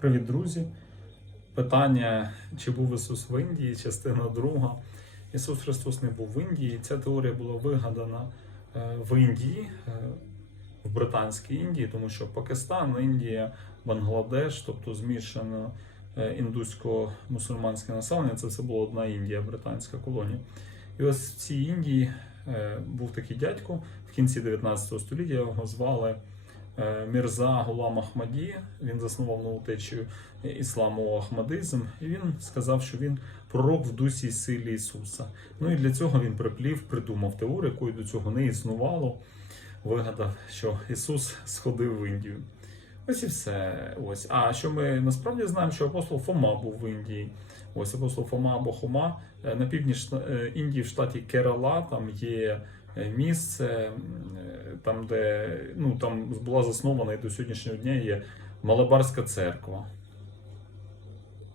Привіт, друзі! Питання, чи був Ісус в Індії, частина друга. Ісус Христос не був в Індії. Ця теорія була вигадана е, в Індії, е, в Британській Індії, тому що Пакистан, Індія, Бангладеш, тобто змішано е, індусько-мусульманське населення, це все була одна Індія, британська колонія. І ось в цій Індії був такий дядько в кінці 19 століття, його звали. Е, Мірза Гулам Ахмаді. Він заснував нову течію ісламу Ахмадизм, і він сказав, що він пророк в дусі і силі Ісуса. Ну і для цього він приплів, придумав теорію, якої до цього не існувало. Вигадав, що Ісус сходив в Індію. Ось і все. Ось. А що ми насправді знаємо, що апостол Фома був в Індії. Ось апостол Фома або Хома е, на півдні е, Індії, в штаті Керала, там є місце, там, де ну, там була заснована і до сьогоднішнього дня є Малабарська церква.